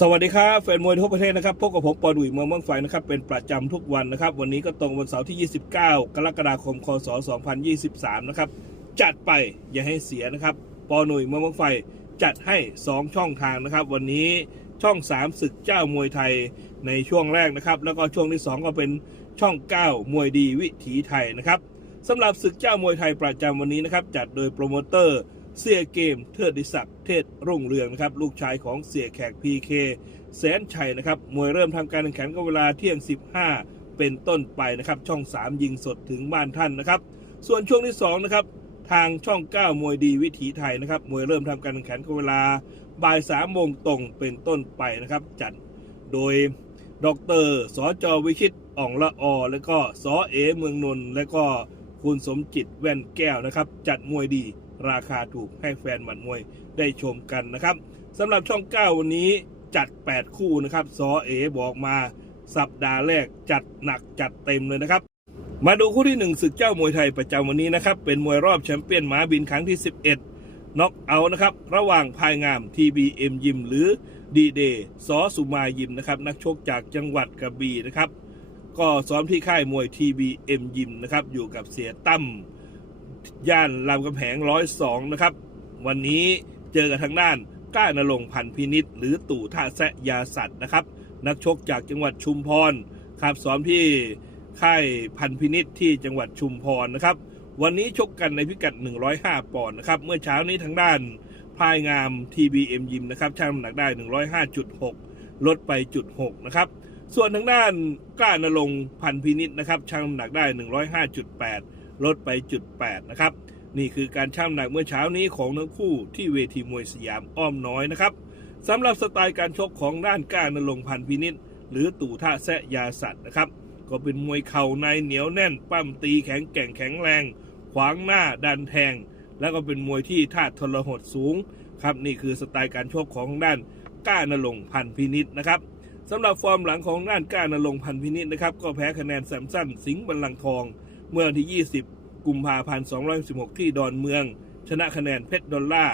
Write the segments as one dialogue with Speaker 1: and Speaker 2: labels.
Speaker 1: สวัสดีครับแฟนมวยทั่วประเทศนะครับพบกับผมปอดุยเมืองเมืองไฟนะครับเป็นประจำทุกวันนะครับ วันนี้ก็ตรงวันเสาร์ที่ 29 กรกฎาคมคศ2023 นะครับ จัดไปอย่าให้เสียนะครับ ปอหนุ่ยเมืองเมืองไฟจัดให้ 2 ช่องทางนะครับ วันนี้ช่อง 3 ศึกเจ้ามวยไทยในช่วงแรกนะครับ แล้วก็ช่วงที่ 2 ก็เป็นช่อง 9 มวยดีวิถีไทยนะครับสำหรับศึกเจ้ามวยไทยประจำวันนี้นะครับจัดโดยโปรโมเตอร์ เสียเกมเทิดดิศักดิ์เทศรุ่งเรืองนะครับลูกชายของเสียแขกพีเคแสนชัยนะครับมวยเริ่มทำการแข่งขันก็เวลาเที่ยง 15 เป็นต้นไปนะครับช่อง 3 ยิงสดถึงบ้านท่านนะครับส่วนช่วงที่2นะครับทางช่อง 9 มวยดีวิถีไทยนะครับมวยเริ่มทำการแข่งขันก็เวลาบ่าย3โมงตรงเป็นต้นไปนะครับจัดโดยดรสจวิชิตอ่องละออ และก็สอเอเมืองนนท์และก็คุณสมจิตแว่นแก้วนะครับ จัดมวยดี ราคาถูกให้แฟนหมัดมวยได้ชมกันนะครับสำหรับช่อง 9 วันนี้จัด 8 คู่นะครับซอเอบอกมาสัปดาห์แรกจัดหนักจัดเต็มเลยนะครับ มาดูคู่ที่ 1ศึกเจ้ามวยไทยประจำวันนี้นะครับ เป็นมวยรอบแชมเปี้ยนหมาบินครั้งที่ 11น็อกเอาท์นะครับ ระหว่างพายงาม TBM ยิมหรือดีเดย์ซอสุมายิมนะครับ นักชกจากจังหวัดกระบี่นะครับ ก็ซ้อมที่ค่ายมวย TBM ยิมนะครับ อยู่กับเสียตั้ม ย่านรามคำแหงร้อยสองนะครับ วันนี้เจอกับทางด้านก้านรงพันธ์พินิษหรือตู่ท่าแซะยาสัตว์นะครับ นักชกจากจังหวัดชุมพรครับซ้อมที่ค่ายพันธ์พินิษที่จังหวัดชุมพรนะครับ วันนี้ชกกันในพิกัด 105 ปอนด์นะครับ เมื่อเช้านี้ทางด้านพายงาม TBM ยิมนะครับช่างน้ำหนักได้ 105.6 ลดไปจุด6นะครับ ส่วนทางด้านกล้านรงพันธ์พินิษนะครับช่างน้ำหนักได้ 105.8 ลดไปจุด8นะครับ นี่คือการช่ำหนักเมื่อเช้านี้ของทั้งคู่ที่เวทีมวยสยามอ้อมน้อยนะครับสำหรับสไตล์การชกของด้านก้านรงพันพินิษหรือตู่ท่าแซะยาสัตว์นะครับ ก็เป็นมวยเข่าในเหนียวแน่น ปั้มตีแข็งแกร่งแข็งแรง ขวางหน้าดันแทง แล้วก็เป็นมวยที่ท่าทรหดสูงครับนี่คือสไตล์การชกของด้านก้านรงพันพินิษนะครับสำหรับฟอร์มหลังของด้านก้านรงพันพินิษนะครับก็แพ้คะแนนแซมสันสิงห์บัลลังทอง เมื่อวันที่ 20 กุมภาพันธ์216 ที่ดอนเมือง ชนะคะแนนเพชรดอลล่า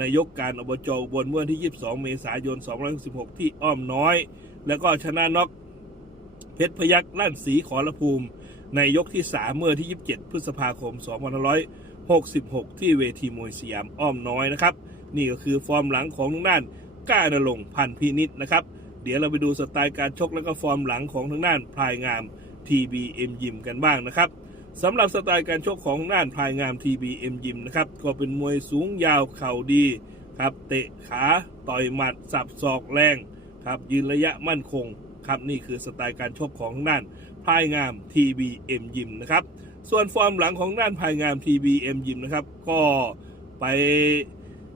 Speaker 1: นายกการอบจอุบนเมื่อวันที่ 22 เมษายน216 ที่อ้อมน้อย แล้วก็ชนะน็อกเพชรพยักลั่นสีขอรภูมิในยกที่ 3 เมื่อที่ 27 พฤษภาคม 2566 ที่เวทีมวยสยามอ้อมน้อยนะครับ นี่ก็คือฟอร์มหลังของทางด้านก้านรงพันพินิษนะครับ เดี๋ยวเราไปดูสไตล์การชกและก็ฟอร์มหลังของทางด้านพลายงาม TBM ยิมกันบ้างนะครับ สำหรับสไตล์การชกของด้านพลายงาม TBM ยิมนะครับ ก็เป็นมวยสูงยาวเข่าดีครับ เตะขาต่อยหมัด สับศอกแรงครับ ยืนระยะมั่นคงครับนี่คือสไตล์การชกของด้านพลายงาม TBM ยิมนะครับ ส่วนฟอร์มหลังของด้านพลายงาม TBM ยิมนะครับ ก็ไป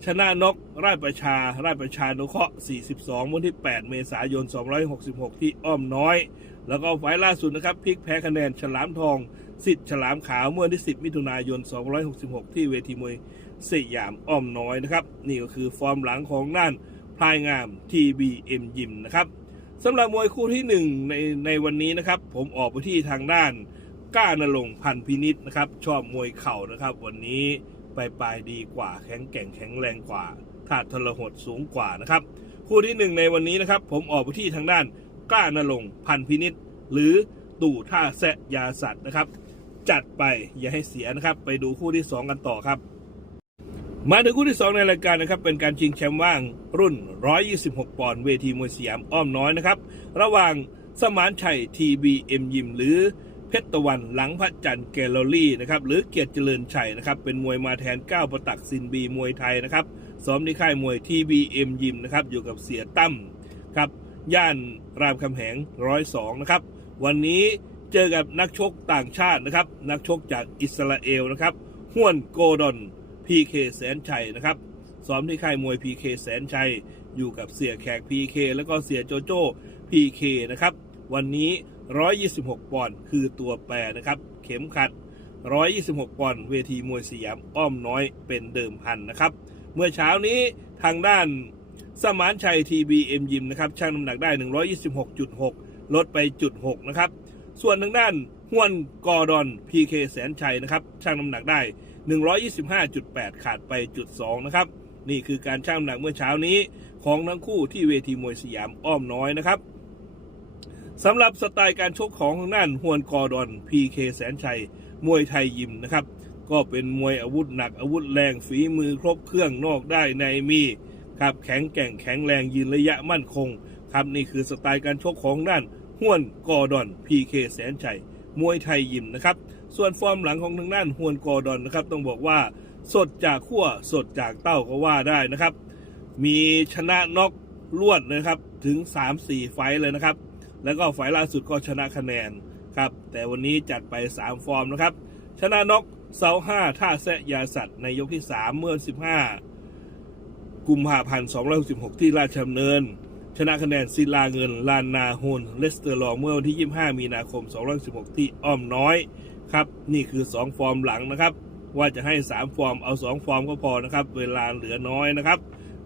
Speaker 1: ชนะนกราชประชา ราชประชานุเคราะห์ 42 วันที่ 8 เมษายน 266 ที่อ้อมน้อย แล้วก็ไฟล์ล่าสุดนะครับพลิกแพ้คะแนนฉลามทอง สิทธิ์ฉลามขาวเมื่อวันที่ 10 มิถุนายน 266 ที่เวทีมวยสยามอ้อมน้อยนะครับ นี่ก็คือฟอร์มหลังของด้านพลายงาม TBM ยิมนะครับสำหรับมวยคู่ที่ 1 ในในวันนี้นะครับ ผมออกไปที่ทางด้านก้านรงพันพินิษนะครับ ชอบมวยเข่านะครับ วันนี้ไปปลายดีกว่าแข็งแกร่งแข็งแรงกว่าถาดทรหดสูงกว่านะครับ คู่ที่หนึ่งในวันนี้นะครับ ผมออกไปที่ทางด้านกล้านรงพันพินิษหรือตู่ท่าแซะยาสัตว์นะครับ จัดไปอย่าให้เสียนะครับ ไปดูคู่ที่ 2 กันต่อครับ มาถึงคู่ที่ 2 ในรายการนะครับ เป็นการชิงแชมป์ว่างรุ่น 126 ปอนด์เวทีมวยสยามอ้อมน้อยนะครับ ระหว่างสมานชัย TBM ยิมหรือเพชรตะวันหลังพระจันทร์แกลเลอรี่นะครับหรือเกียรติเจริญชัยนะครับ เป็นมวยมาแทนก้าวประตักซินบีมวยไทยนะครับซ้อมที่ค่ายมวย TBM ยิมนะครับอยู่กับเสียตั้มครับย่านรามคำแหงร้อยสองนะครับ วันนี้ เจอกับนักชกต่างชาตินะครับ นักชกจากอิสราเอลนะครับฮวนโกดอน PK แสนชัยนะครับซ้อมที่ค่ายมวย PK แสนชัย อยู่กับเสียแขก PK แล้วก็เสียโจโจ้ PK นะครับ วันนี้ 126 ปอนด์คือตัวแปรนะครับ เข็มขัด 126 ปอนด์เวทีมวยสยามอ้อมน้อยเป็นเดิมพันนะครับ เมื่อเช้านี้ทางด้านสมานชัย TBM ยิมนะครับช่างน้ำหนักได้ 126.6 ลดไปจุด6นะครับ ส่วนทางด้านฮวนกอร์ดอน PK แสนชัยนะครับช่างน้ำหนักได้ 125.8 ขาดไปจุด2นะครับนี่คือการช่างน้ำหนักเมื่อเช้านี้ของทั้งคู่ที่เวทีมวยสยามอ้อมน้อยนะครับสำหรับสไตล์การชกของทางด้านฮวนกอร์ดอนพีเคแสนชัย มวยไทยยิมนะครับก็เป็นมวยอาวุธหนักอาวุธแรงฝีมือครบเครื่องนอกได้ในมีครับแข็งแกร่งแข็งแรงยืนระยะมั่นคงครับนี่คือสไตล์การชกของด้าน ห้วนกอดอนพีเคแสนชัยมวยไทยยิมนะครับ ส่วนฟอร์มหลังของทางด้านฮวนกอดอนนะครับ ต้องบอกว่าสดจากขั้วสดจากเต้าก็ว่าได้นะครับ มีชนะน็อกลวดนะครับถึง 3-4 ไฟเลยนะครับ แล้วก็ไฟล์ล่าสุดก็ชนะคะแนนครับแต่วันนี้จัดไป 3 ฟอร์มนะครับ ชนะน็อกเซาห้าท่าแซะยาสัตว์ในยกที่ 3 เมื่อ 15 กุมภาพันธ์ 266 ที่ราชดำเนิน ชนะคะแนนศิลาเงิน ลานนาโฮนเลสเตอร์ลองเมื่อวันที่ 25 มีนาคม216 ที่อ้อมน้อยครับ นี่คือ 2 ฟอร์มหลังนะครับ ว่าจะให้ 3 ฟอร์มเอา 2 ฟอร์มก็พอนะครับ เวลาเหลือน้อยนะครับ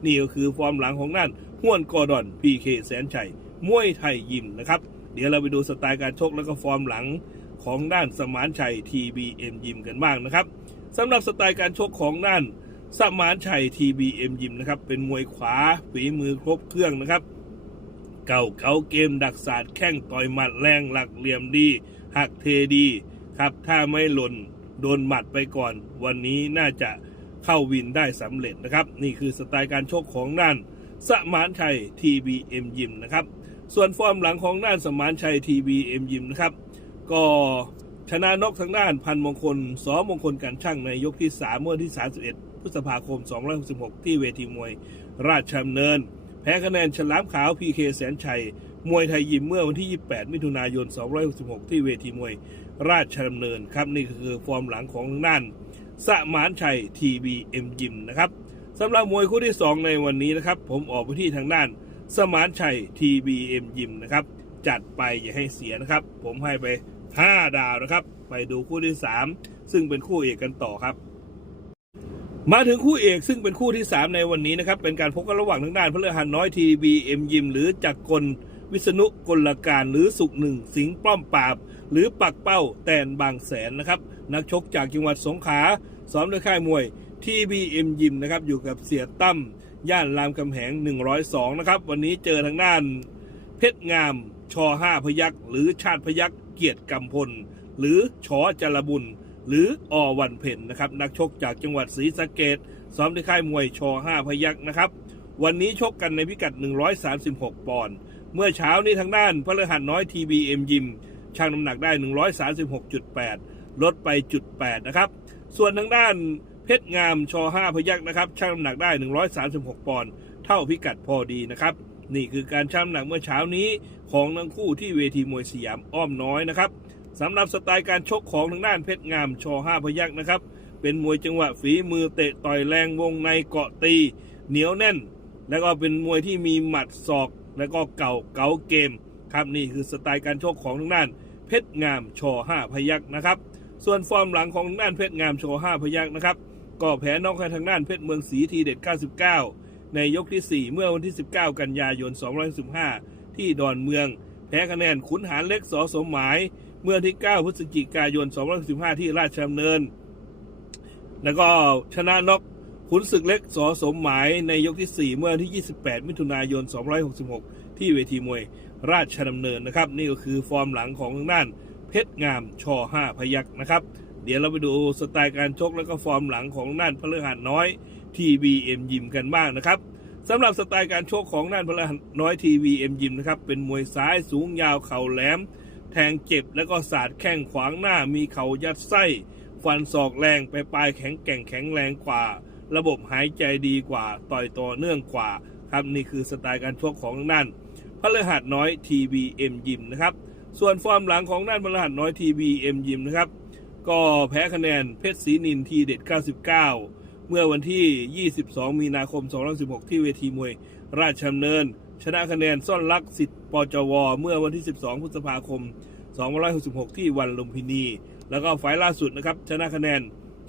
Speaker 1: นี่ก็คือฟอร์มหลังของนั่นห้วนกอดอนพีเคแสนชัยมวยไทยยิมนะครับ เดี๋ยวเราไปดูสไตล์การชกแล้วก็ฟอร์มหลังของด้านสมานชัย TBM ยิมกันบ้างนะครับสำหรับสไตล์การชกของด้านสมานชัย TBM ยิมนะครับ เป็นมวยขวาฝีมือครบเครื่องนะครับ เก่าเขาเกมดักศาสตร์แข้งต่อยหมัดแรงหลักเหลี่ยมดี หักเทดี ครับถ้าไม่หล่นโดนหมัดไปก่อน วันนี้น่าจะเข้าวินได้สำเร็จนะครับ นี่คือสไตล์การชกของด้านสมานชัย TBM ยิมนะครับ ส่วนฟอร์มหลังของด้านสมานชัย TBM ยิมนะครับ ก็ชนะนกทางด้านพันมงคลสอมงคลการช่างในยกที่ 3 เมื่อที่ 31 พฤษภาคม 266 ที่เวทีมวย ราชดำเนิน แพ้คะแนนฉลามขาว PK แสนชัย มวยไทยยิมเมื่อวันที่ 28 มิถุนายน 266 ที่เวทีมวยราชดำเนินครับนี่คือฟอร์มหลังของทางด้านสมานชัย TBM ยิมนะครับสำหรับมวยคู่ที่ 2 ในวันนี้นะครับ ผมออกไปที่ทางด้านสมานชัย TBM ยิมนะครับ จัดไปอย่าให้เสียนะครับ ผมให้ไป 5 ดาวนะครับ ไปดูคู่ที่ 3 ซึ่งเป็นคู่เอกกันต่อครับ มาถึงคู่เอกซึ่งเป็นคู่ที่ 3 ในวันนี้นะครับ เป็นการพบกันระหว่างทางด้านพระเลือหันน้อย TBM ยิม หรือจักรกล วิษณุกลการหรือสุขหนึ่ง สิงห์ป้อมปราบ หรือปักเป้าแตนบางแสนนะครับ นักชกจากจังหวัดสงขลาซ้อมโดยค่ายมวย TBM ยิมนะครับอยู่กับเสียตั้มย่านรามคำแหง 102 นะครับ วันนี้เจอทางด้าน เพชรงามชอห้าพยักหรือชาติพยักเกียรติกำพล หรือชอจรบุญ หรืออวันเพ็ญนะครับ นักชกจากจังหวัดศรีสะเกดซ้อมที่ค่ายมวยชอห้าพยักนะครับ วันนี้ชกกันในพิกัด 136 ปอนด์เมื่อเช้านี้ทางด้านพระฤหัสน้อย TBM ยิมชั่งน้ำหนักได้ 136.8 ลดไปจุด8นะครับ ส่วนทางด้านเพชรงามชอห้าพยักนะครับชั่งน้ำหนักได้ 136 ปอนด์เท่าพิกัดพอดีนะครับนี่คือการชั่งน้ำหนักเมื่อเช้านี้ของทั้งคู่ที่เวทีมวยสยามอ้อมน้อยนะครับ สำหรับสไตล์การชกของทางด้านเพชรงามชอห้าพยักนะครับ เป็นมวยจังหวะฝีมือเตะต่อยแรงวงในเกาะตี เหนียวแน่น แล้วก็เป็นมวยที่มีหมัดศอก แล้วก็เก่าเก๋าเกม ครับนี่คือสไตล์การชกของทางด้าน เพชรงามชอห้าพยักนะครับ ส่วนฟอร์มหลังของทางด้านเพชรงามชอห้าพยักนะครับ ก็แพ้นอกให้ทางด้านเพชรเมืองศรีทีเด็ด 99 ในยกที่ 4 เมื่อวันที่ 19 กันยายน 215 ที่ดอนเมือง แพ้คะแนนขุนหารเล็กสอสมหมาย เมื่อวันที่ 9 พฤศจิกายน 2515 ที่ราชดำเนิน แล้วก็ชนะนกขุนศึกเล็กสอสมหมายในยกที่ 4 เมื่อวันที่ 28 มิถุนายน 266 ที่เวทีมวยราชดำเนินนะครับ นี่ก็คือฟอร์มหลังของทางด้านเพชรงามชอ5พยักนะครับ เดี๋ยวเราไปดูสไตล์การชกแล้วก็ฟอร์มหลังของน่านพฤหัสน้อย TBM ยิมกันบ้างนะครับสำหรับสไตล์การชกของน่านพฤหัสน้อย TBM ยิมนะครับเป็นมวยซ้ายสูงยาวเข่าแหลม แทงเจ็บแล้วก็สาดแข้งขวางหน้ามีเข่ายัดไส้ ฟันศอกแรงไปปลายแข็งแก่งแข็งแรงกว่า ระบบหายใจดีกว่า ต่อยต่อเนื่องกว่า ครับนี่คือสไตล์การชกของนั่นพฤหัสน้อย TBM ยิมนะครับ ส่วนฟอร์มหลังของนั่นพฤหัสน้อย TBM ยิมนะครับ ก็แพ้คะแนนเพชรศรีนินทีเด็ด 99 เมื่อวันที่ 22 มีนาคม 2016 ที่เวทีมวย ราชดำเนิน ชนะคะแนนซ่อนรักสิทธิ์ปจว เมื่อวันที่ 12 พฤษภาคม 2566 ที่วันลุมพินี แล้วก็ไฟล์ล่าสุดนะครับ ชนะคะแนน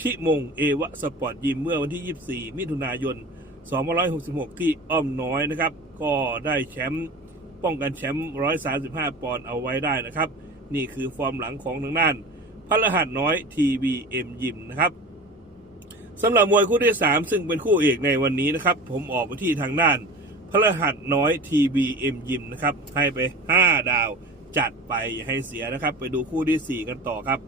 Speaker 1: ชิมงเอวะสปอร์ตยิมเมื่อวันที่ 24 มิถุนายน 2566 ที่อ้อมน้อยนะครับ ก็ได้แชมป์ป้องกันแชมป์ 135 ปอนด์เอาไว้ได้นะครับ นี่คือฟอร์มหลังของทางด้านพระรหัสน้อย TBM ยิมนะครับสำหรับมวยคู่ที่ 3 ซึ่งเป็นคู่เอกในวันนี้นะครับ ผมออกไปที่ทางด้าน พระหัสน้อย TBM ยิมนะครับ ให้ไป 5 ดาวจัดไปอย่าให้เสียนะครับ ไปดูคู่ที่ 4 กันต่อครับ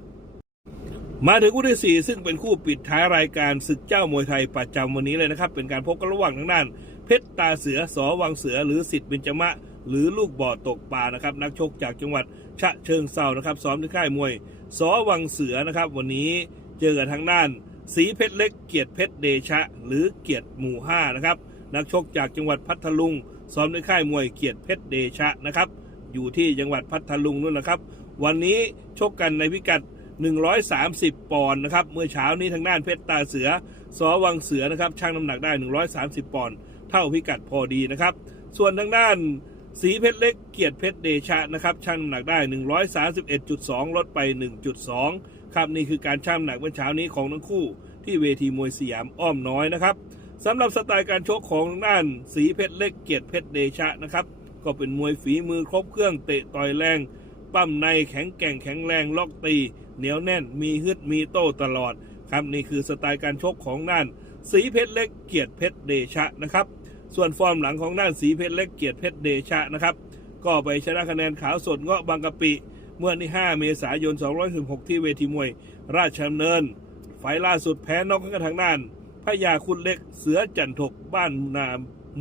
Speaker 1: มาถึงคู่ที่ 4 ซึ่งเป็นคู่ปิดท้ายรายการศึกเจ้ามวยไทยประจำวันนี้เลยนะครับ เป็นการพบกันระหว่างทางด้าน เพชรตาเสือสอวังเสือ หรือสิทธิ์เบญจมะ หรือลูกบ่อตกปลานะครับ นักชกจากจังหวัดฉะเชิงเซานะครับ ซ้อมที่ค่ายมวยสอวังเสือนะครับ วันนี้เจอกับทางด้าน สีเพชรเล็กเกียรติเพชรเดชะ หรือเกียรติหมู่ห้านะครับ นักชกจากจังหวัดพัทลุงซ้อมในค่ายมวยเกียรติเพชรเดชะนะครับ อยู่ที่จังหวัดพัทลุงนู่นนะครับ วันนี้ชกกันในพิกัด 130 ปอนด์นะครับ เมื่อเช้านี้ทางด้านเพชรตาเสือสอวังเสือนะครับช่างน้ำหนักได้ 130 ปอนด์เท่าพิกัดพอดีนะครับ ส่วนทางด้านสีเพชรเล็กเกียรติเพชรเดชะนะครับช่างน้ำหนักได้ 131.2 ลดไป 1.2 ครับนี่คือการช่างน้ำหนักเมื่อเช้านี้ของทั้งคู่ที่เวทีมวยสยามอ้อมน้อยนะครับ สำหรับสไตล์การชกของด้านสีเพชรเล็กเกียรติเพชรเดชะนะครับ ก็เป็นมวยฝีมือครบเครื่องเตะต่อยแรง ปั้มในแข็งแกร่งแข็งแรงล็อกตี เหนียวแน่นมีฮึดมีโต้ตลอดครับนี่คือสไตล์การชกของด้านสีเพชรเล็กเกียรติเพชรเดชะนะครับ ส่วนฟอร์มหลังของด้านสีเพชรเล็กเกียรติเพชรเดชะนะครับ ก็ไปชนะคะแนนขาวสดเงาะบางกะปิเมื่อวันที่ 5 เมษายน 216 ที่เวทีมวย ราชดำเนิน ไฟล์ล่าสุดแพ้นอกกันทางด้าน พญาคุณเล็กเสือจันทกบ้านนา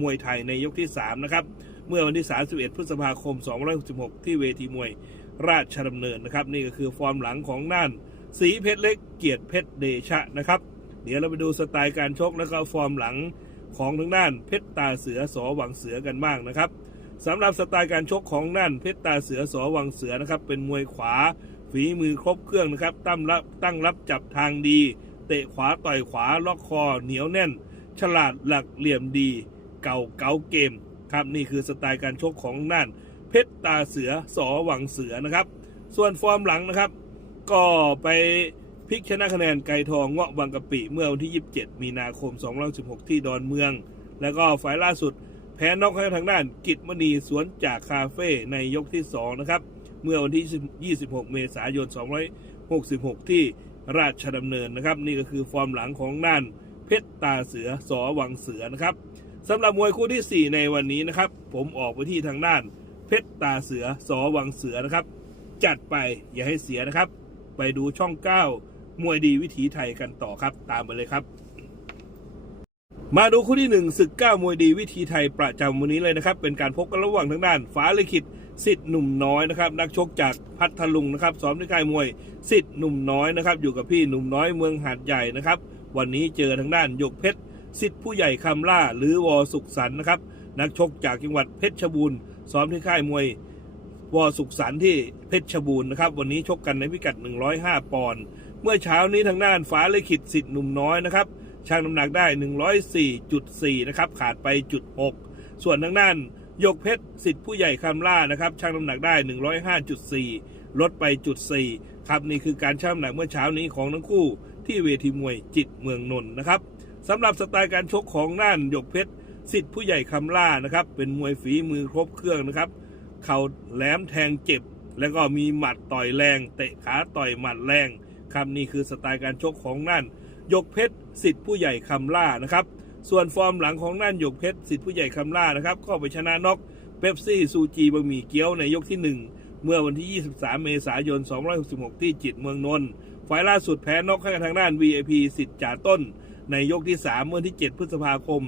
Speaker 1: มวยไทยในยกที่ 3 นะครับ เมื่อวันที่ 31 พฤษภาคม266 ที่เวทีมวยราชดำเนินนะครับ นี่ก็คือฟอร์มหลังของน่าน สีเพชรเล็กเกียรติเพชรเดชะนะครับ เดี๋ยวเราไปดูสไตล์การชกแล้วก็ฟอร์มหลังของทางด้านเพชรตาเสือสอวังเสือกันบ้างนะครับสำหรับสไตล์การชกของน่านเพชรตาเสือสอวังเสือนะครับ เป็นมวยขวาฝีมือครบเครื่องนะครับตั้งรับตั้งรับจับทางดี เตะขวาต่อยขวาล็อกคอเหนียวแน่น ฉลาดหลักเหลี่ยมดี เก่าเก๋าเกมครับนี่คือสไตล์การชกของน่าน เพชรตาเสือสอหวังเสือนะครับ ส่วนฟอร์มหลังนะครับ ก็ไปพลิกชนะคะแนนไก่ทองเงาะบางกะปิเมื่อวันที่ 27 มีนาคม 2016 ที่ดอนเมือง แล้วก็ฝ่ายล่าสุดแพ้นอกให้ทางด้านกิจมณีสวนจากคาเฟ่ในยกที่ 2 นะครับ เมื่อวันที่ 26 เมษายน 266 ที่ ราชดำเนินนะครับ นี่ก็คือฟอร์มหลังของน่านเพชรตาเสือสอวังเสือนะครับสำหรับมวยคู่ที่ 4 ในวันนี้นะครับ ผมออกไปที่ทางด้านเพชรตาเสือสอวังเสือนะครับ จัดไปอย่าให้เสียนะครับ ไปดูช่อง 9 มวยดีวิถีไทยกันต่อครับ ตามไปเลยครับ มาดูคู่ที่หนึ่งศึกเก้ามวยดีวิธีไทยประจำวันนี้เลยนะครับ เป็นการพบกันระหว่างทางด้านฟ้าลิขิต สิทธิ์หนุ่มน้อยนะครับนักชกจากพัทลุงนะครับซ้อมที่ค่ายมวยสิทธิ์หนุ่มน้อยนะครับอยู่กับพี่หนุ่มน้อยเมืองหาดใหญ่นะครับวันนี้เจอทางด้านหยกเพชรสิทธิ์ผู้ใหญ่คำล่าหรือวอสุขสันนะครับนักชกจากจังหวัดเพชรบูรณ์ซ้อมที่ค่ายมวยวอสุขสันที่เพชรบูรณ์นะครับวันนี้ชกกันในพิกัด 105 ปอนด์เมื่อเช้านี้ทางด้านฟ้าลิขิตสิทธิ์หนุ่มน้อยนะครับช่างน้ำหนักได้ 104.4 นะครับขาดไปจุด6ส่วนทางด้าน ยกเพชรสิทธิ์ผู้ใหญ่คำล่านะครับช่างน้ำหนักได้ 105.4 ลดไปจุด4ครับนี่คือการช่างน้ำหนักเมื่อเช้านี้ของทั้งคู่ ที่เวทีมวยจิตเมืองนนท์นะครับสำหรับสไตล์การชกของน่านยกเพชรสิทธิ์ผู้ใหญ่คำล่านะครับเป็นมวยฝีมือครบเครื่องนะครับเข่าแหลมแทงเจ็บ แล้วก็มีหมัดต่อยแรง เตะขาต่อยหมัดแรงครับนี่คือสไตล์การชกของนั่นยกเพชรสิทธิ์ผู้ใหญ่คำล่านะครับ ส่วนฟอร์มหลังของนั่นยกเพชรสิทธิ์ผู้ใหญ่คำล่านะครับก็ไปชนะน็อกเป๊ปซี่ซูจีบะหมี่เกี๊ยวในยกที่ 1 เมื่อวันที่ 23 เมษายน 266 ที่จิตเมืองนนท์ฝ่ายล่าสุดแพ้น็อกให้กับทางด้าน VIP สิทธิ์จ่าต้น ในยกที่ 3 เมื่อที่ 7 พฤษภาคม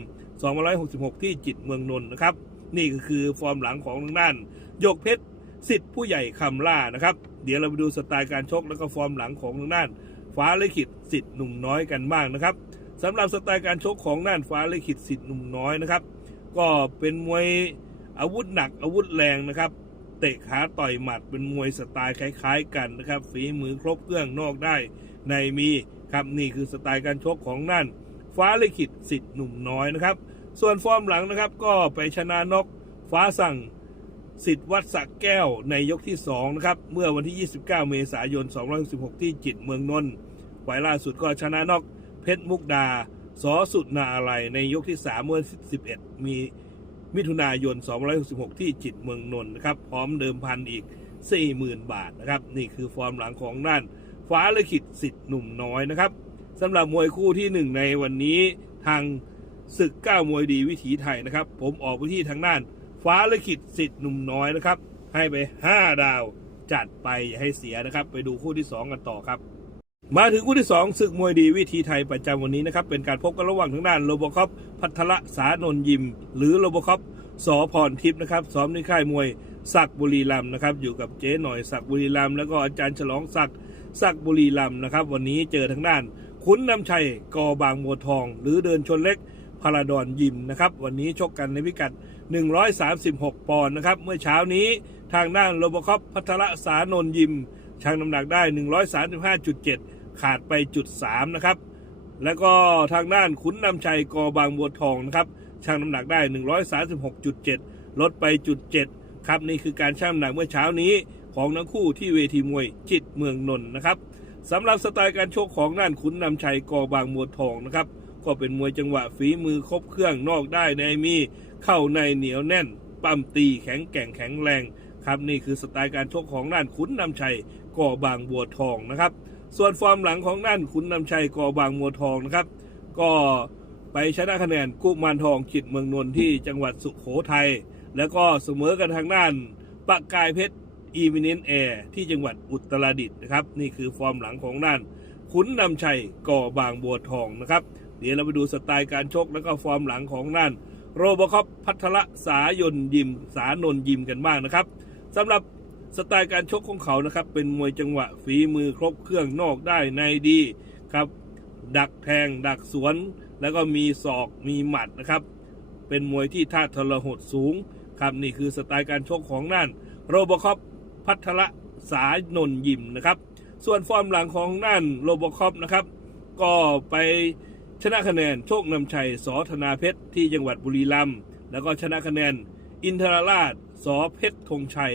Speaker 1: 266 ที่จิตเมืองนนท์นะครับ นี่ก็คือฟอร์มหลังของทางด้านยกเพชรสิทธิ์ผู้ใหญ่คำล่านะครับ เดี๋ยวเราไปดูสไตล์การชกแล้วก็ฟอร์มหลังของทางด้าน ฟ้าลิขิตสิทธิ์หนุ่มน้อยกันบ้างนะครับ สำหรับสไตล์การชกของด้านฟ้าลิขิตสิทธิ์หนุ่มน้อยนะครับ ก็เป็นมวยอาวุธหนักอาวุธแรงนะครับ เตะขาต่อยหมัดเป็นมวยสไตล์คล้ายๆ กันนะครับ ฝีมือครบเครื่องนอกได้ในมีครับนี่คือสไตล์การชกของนั่นฟ้าลิขิตสิทธิ์หนุ่มน้อยนะครับ ส่วนฟอร์มหลังนะครับ ก็ไปชนะนกฟ้าสั่งสิทธิ์วัดสักแก้วในยกที่2นะครับเมื่อวันที่ 29 เมษายน216ที่จิตเมืองนนท์ฝ่ายล่าสุดก็ชนะนก เพชรมุกดาสอสุดนาอะไรในยกที่3เมื่อ11 มีมิถุนายน 266 ที่จิตเมืองนนท์นะครับ พร้อมเดิมพันอีก 40,000 บาทนะครับ นี่คือฟอร์มหลังของด้าน ฟ้าลขิตสิทธิ์หนุ่มน้อยนะครับสำหรับมวยคู่ที่ 1 ในวันนี้ทางศึกก้ามวยดีวิถีไทยนะครับ ผมออกไปที่ทางด้าน ฟ้าลขิตสิทธิ์หนุ่มน้อยนะครับ ให้ไป 5 ดาวจัดไปอย่าให้เสียนะครับ ไปดูคู่ที่ 2 กันต่อครับ มาถึงคู่ที่ 2 ศึกมวยดีวิธีไทยประจำวันนี้นะครับ เป็นการพบกันระหว่างทางด้านโรบคอปพัทละสานนยิม หรือโรบคอปสอพรทิพย์นะครับซ้อมในค่ายมวยศักบุรีรัมนะครับ อยู่กับเจ๊หน่อยศักบุรีรัมแล้วก็อาจารย์ฉลองศักศักบุรีรัมนะครับ วันนี้เจอทางด้านขุนนำชัยกอบางบัวทอง หรือเดินชนเล็กพาราดอนยิมนะครับ วันนี้ชกกันในพิกัด 136 ปอนด์นะครับ เมื่อเช้านี้ทางด้านโรบคอปพัทละสานนยิมชั่งน้ำหนักได้ 135.7 ขาดไปจุด 3 นะครับ แล้วก็ทางด้านขุนนำชัยกอบางบัวทองนะครับชั่งน้ำหนักได้ 136.7 ลดไปจุด7ครับนี่คือการชั่งน้ำหนักเมื่อเช้านี้ของทั้งคู่ที่เวทีมวยจิตเมืองนนท์นะครับสำหรับสไตล์การชกของด้านขุนนำชัยกอบางบัวทองนะครับก็เป็นมวยจังหวะฝีมือครบเครื่องนอกได้ในมี เข้าในเหนียวแน่น ปั้มตีแข็งแกร่งแข็งแรงครับนี่คือสไตล์การชกของด้านขุนนำชัยกอบางบัวทองนะครับ ส่วนฟอร์มหลังของด้านขุนนำชัยกอบางบัวทองนะครับ ก็ไปชนะคะแนนกุมารทองจิตเมืองนนท์ที่จังหวัดสุขโขทัยแล้วก็เสมอกันทางด้านปากกายเพชรอีมิเนนแอร์ที่จังหวัดอุตรดิตถ์นะครับ นี่คือฟอร์มหลังของด้านขุนนำชัยก่อบางบัวทองนะครับ เดี๋ยวเราไปดูสไตล์การชกแล้วก็ฟอร์มหลังของด้านโรบคอปพัทละสายนยิมสานนยิมกันบ้างนะครับสำหรับ สไตล์การชกของเขานะครับ เป็นมวยจังหวะฝีมือครบเครื่องนอกได้ในดีครับ ดักแทง ดักสวน แล้วก็มีศอกมีหมัดนะครับ เป็นมวยที่ท่าทรหดสูงครับนี่คือสไตล์การชกของนั่นโรบคอปพัทละสายนนยิมนะครับ ส่วนฟอร์มหลังของนั่นโรบคอปนะครับ ก็ไปชนะคะแนนโชคนำชัยสอธนาเพชรที่จังหวัดบุรีรัมย์แล้วก็ชนะคะแนน อินทราราชสอเพชรธงชัย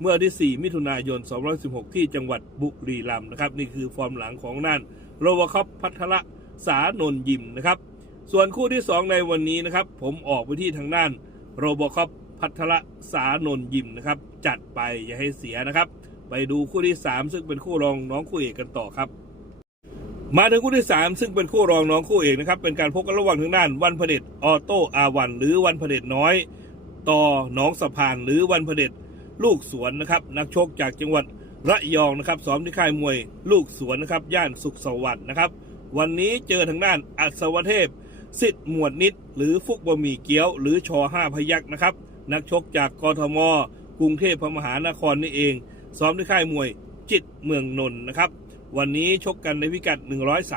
Speaker 1: เมื่อที่ 4 มิถุนายน 216 ที่จังหวัดบุรีรัมย์นะครับ นี่คือฟอร์มหลังของน่านโรบคอปพัทละสานนยิมนะครับ ส่วนคู่ที่ 2 ในวันนี้นะครับ ผมออกไปที่ทางด้านโรบคอปพัทละสานนยิมนะครับ จัดไปอย่าให้เสียนะครับ ไปดูคู่ที่ 3 ซึ่งเป็นคู่รองน้องคู่เอกกันต่อครับ มาถึงคู่ที่ 3 ซึ่งเป็นคู่รองน้องคู่เอกนะครับ เป็นการพบกันระหว่างทางด้านวันพเดชออโต้อาวัน หรือวันพเดชน้อย ต่อหน้องสะพานหรือวันพเดช ลูกสวนนะครับนักชกจากจังหวัดระยองนะครับซ้อมที่ค่ายมวยลูกสวนนะครับย่านสุขสวัสดิ์นะครับ วันนี้เจอทางด้านอัศวเทพสิทธิ์หมวดนิด หรือฟุกบะหมี่เกี๊ยว หรือชอห้าพยักนะครับนักชกจากกทม กรุงเทพมหานครนี่เอง ซ้อมที่ค่ายมวยจิตเมืองนนท์นะครับ วันนี้ชกกันในพิกัด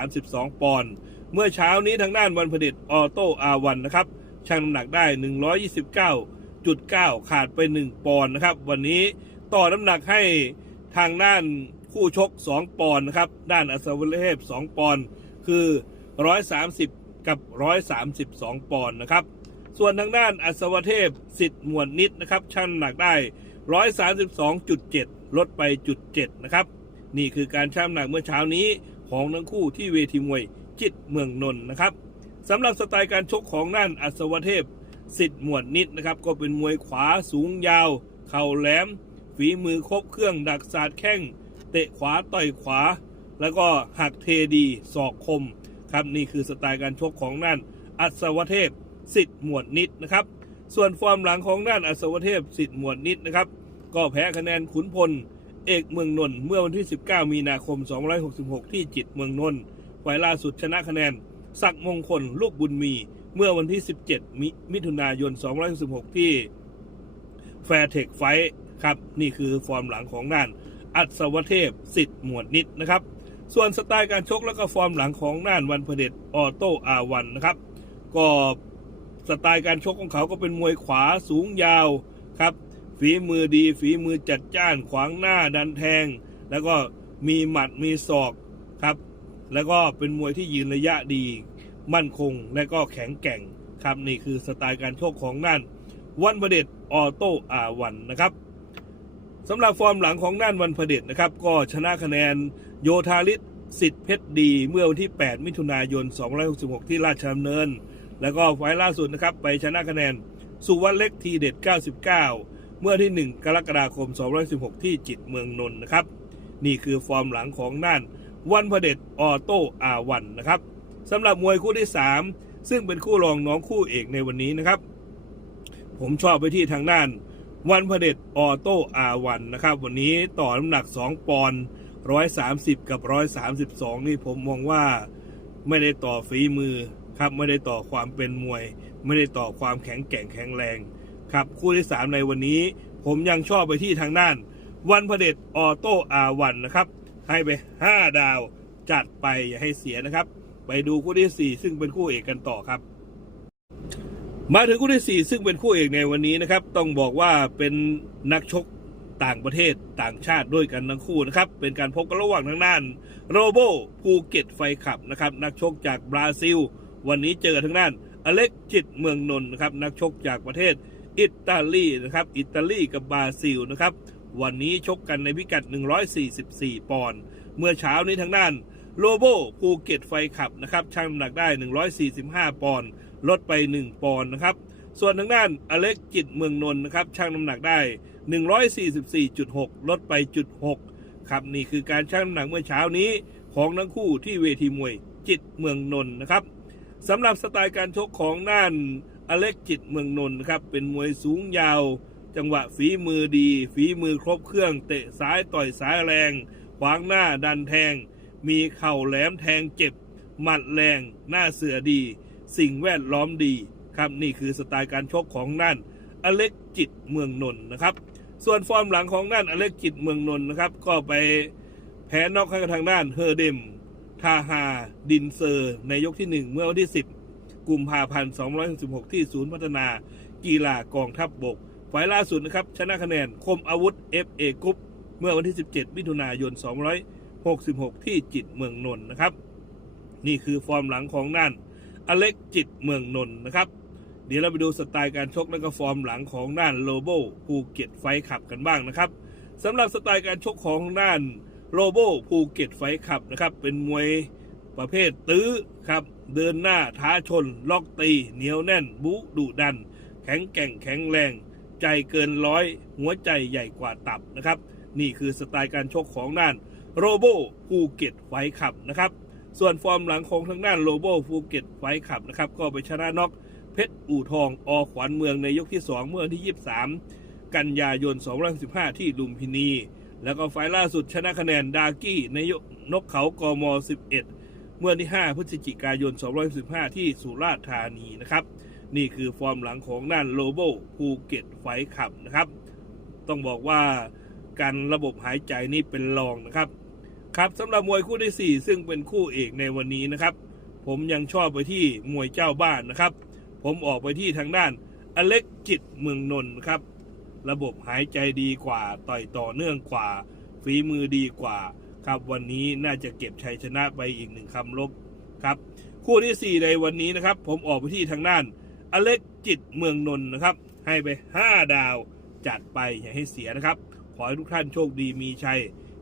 Speaker 1: 132 ปอนด์เมื่อเช้านี้ทางด้านวันพเดชออโต้อาวันนะครับชั่งน้ำหนักได้ 1.9 ขาดไป 1 ปอนด์นะครับ วันนี้ต่อน้ำหนักให้ทางด้านคู่ชก 2 ปอนด์นะครับ ด้านอัศวเทพ 2 ปอนด์คือ 130 กับ 132 ปอนด์นะครับ ส่วนทางด้านอัศวเทพสิทธิ์หมวดนิดนะครับชั่งน้ำหนักได้ 132.7 ลดไปจุด7นะครับ นี่คือการชั่งน้ำหนักเมื่อเช้านี้ของทั้งคู่ที่เวทีมวยจิตเมืองนนท์นะครับสำหรับสไตล์การชกของน่านอัศวเทพ สิทธิ์หมวดนิดนะครับ ก็เป็นมวยขวาสูงยาว เข่าแหลม ฝีมือครบเครื่องดักศาสตร์แข้ง เตะขวาต่อยขวา แล้วก็หักเทดีศอกคม ครับนี่คือสไตล์การชกของนั่นอัศวเทพสิทธิ์หมวดนิดนะครับ ส่วนฟอร์มหลังของนั่นอัศวเทพสิทธิ์หมวดนิดนะครับ ก็แพ้คะแนนขุนพล เอกเมืองนนท์เมื่อวันที่ 19 มีนาคม 266 ที่จิตเมืองนนท์ฝ่ายล่าสุดชนะคะแนน ศักมงคลลูกบุญมี เมื่อวันที่ 17 มิมิถุนายน 2566 ที่แฟร์เทคไฟครับ นี่คือฟอร์มหลังของน่าน อัศวเทพสิทธิ์หมวดนิดนะครับ ส่วนสไตล์การชกแล้วก็ฟอร์มหลังของน่านวันพเดชออโต้อาวันนะครับ ก็สไตล์การชกของเขาก็เป็นมวยขวาสูงยาวครับ ฝีมือดี ฝีมือจัดจ้านขวางหน้าดันแทง แล้วก็มีหมัดมีศอกครับ แล้วก็เป็นมวยที่ยืนระยะดี มั่นคงและก็แข็งแกร่งครับนี่คือสไตล์การชกของน่านวันพเดชออโต้อาวันนะครับสำหรับฟอร์มหลังของน่านวันพเดชนะครับ ก็ชนะคะแนนโยธาลิศสิทธิ์เพชรดี เมื่อวันที่ 8 มิถุนายน 266 ที่ราชดำเนิน แล้วก็ไฟล์ล่าสุดนะครับ ไปชนะคะแนนสุวัสดิ์เล็กทีเด็ด 99 เมื่อที่ 1 กรกฎาคม 216 ที่จิตเมืองนนท์นะครับ นี่คือฟอร์มหลังของน่านวันพเดชออโต้อาวันนะครับ สำหรับมวยคู่ที่ 3 ซึ่งเป็นคู่รองน้องคู่เอกในวันนี้นะครับ ผมชอบไปที่ทางด้าน วันพเด็จออโต้อาวันนะครับ วันนี้ต่อน้ำหนัก 2 ปอนด์130 กับ 132 นี่ผมมองว่าไม่ได้ต่อฝีมือครับไม่ได้ต่อความเป็นมวย ไม่ได้ต่อความแข็งแกร่งแข็งแรงครับคู่ที่ 3 ในวันนี้ ผมยังชอบไปที่ทางด้าน วันพเด็จออโต้อาวันนะครับ ให้ไป 5 ดาวจัดไปอย่าให้เสียนะครับ ไปดูคู่ที่4ซึ่งเป็นคู่เอกกันต่อครับ มาถึงคู่ที่4ซึ่งเป็นคู่เอกในวันนี้นะครับ ต้องบอกว่าเป็นนักชกต่างประเทศต่างชาติด้วยกันทั้งคู่นะครับ เป็นการพบกันระหว่างทางด้านโรโบภูเก็ตไฟขับนะครับ นักชกจากบราซิล วันนี้เจอทางด้านอเล็กจิตเมืองนนท์นะครับ นักชกจากประเทศอิตาลีนะครับ อิตาลีกับบราซิลนะครับ วันนี้ชกกันในพิกัด 144 ปอนด์ เมื่อเช้านี้ทางด้าน โลโบภูเก็ตไฟขับนะครับชั่งน้ำหนักได้ 145 ปอนด์ลดไป 1 ปอนด์นะครับ ส่วนทางด้านอเล็กจิตเมืองนนท์นะครับชั่งน้ำหนักได้ 144.6 ลดไปจุด6ครับนี่คือการชั่งน้ำหนักเมื่อเช้านี้ของทั้งคู่ที่เวทีมวยจิตเมืองนนท์นะครับสำหรับสไตล์การชกของด้านอเล็กจิตเมืองนนท์นะครับเป็นมวยสูงยาว จังหวะฝีมือดี ฝีมือครบเครื่องเตะซ้ายต่อยซ้ายแรงขวางหน้าดันแทง มีเข่าแหลมแทงเจ็บ หมัดแรง หน้าเสือดี สิ่งแวดล้อมดี ครับนี่คือสไตล์การชกของนั่น อเล็กจิตเมืองนนท์นะครับ ส่วนฟอร์มหลังของนั่นอเล็กจิตเมืองนนท์นะครับ ก็ไปแพ้นอกให้กับทางด้านเฮอร์เดม ทาฮา ดินเซอร์ ในยกที่ 1 เมื่อวันที่ 10 กุมภาพันธ์266 ที่ศูนย์พัฒนา กีฬากองทัพบบก ฝ่ายล่าสุดนะครับ ชนะคะแนนคมอาวุธ FA กรุ๊ปเมื่อวันที่ 17 มิถุนายน 66 ที่จิตเมืองนนท์นะครับ นี่คือฟอร์มหลังของนั่นอเล็กจิตเมืองนนท์นะครับ เดี๋ยวเราไปดูสไตล์การชกและก็ฟอร์มหลังของด้านโลโบภูเก็ตไฟขับกันบ้างนะครับสำหรับสไตล์การชกของด้านโลโบภูเก็ตไฟขับนะครับ เป็นมวยประเภทตื้อครับ เดินหน้าท้าชน ล็อกตีเหนียวแน่น บุดุดัน แข็งแกร่งแข็งแรง ใจเกินร้อย หัวใจใหญ่กว่าตับนะครับ นี่คือสไตล์การชกของด้าน โรโบภูเก็ตไฟขับนะครับ ส่วนฟอร์มหลังของทางด้านโลโบภูเก็ตไฟขับนะครับก็ไปชนะน็อกเพชรอู่ทองอขวัญเมืองในยกที่ 2 เมื่อวันที่ 23 กันยายน2015ที่ลุมพินี แล้วก็ไฟล์ล่าสุดชนะคะแนนดากี้ในยกนกเขากม 11 เมื่อวันที่ 5 พฤศจิกายน2015ที่สุราษฎร์ธานีนะครับ นี่คือฟอร์มหลังของด้านโลโบภูเก็ตไฟขับนะครับ ต้องบอกว่าการระบบหายใจนี่เป็นรองนะครับ ครับสำหรับมวยคู่ที่ 4 ซึ่งเป็นคู่เอกในวันนี้นะครับ ผมยังชอบไปที่มวยเจ้าบ้านนะครับ ผมออกไปที่ทางด้านอเล็กจิตเมืองนนท์ครับ ระบบหายใจดีกว่าต่อยต่อเนื่องกว่า ฝีมือดีกว่า ครับวันนี้น่าจะเก็บชัยชนะไปอีกหนึ่งคำลบครับคู่ที่ 4 ในวันนี้นะครับ ผมออกไปที่ทางด้านอเล็กจิตเมืองนนท์นะครับ ให้ไป 5 ดาวจัดไปอย่าให้เสียนะครับ ขอให้ทุกท่านโชคดีมีชัย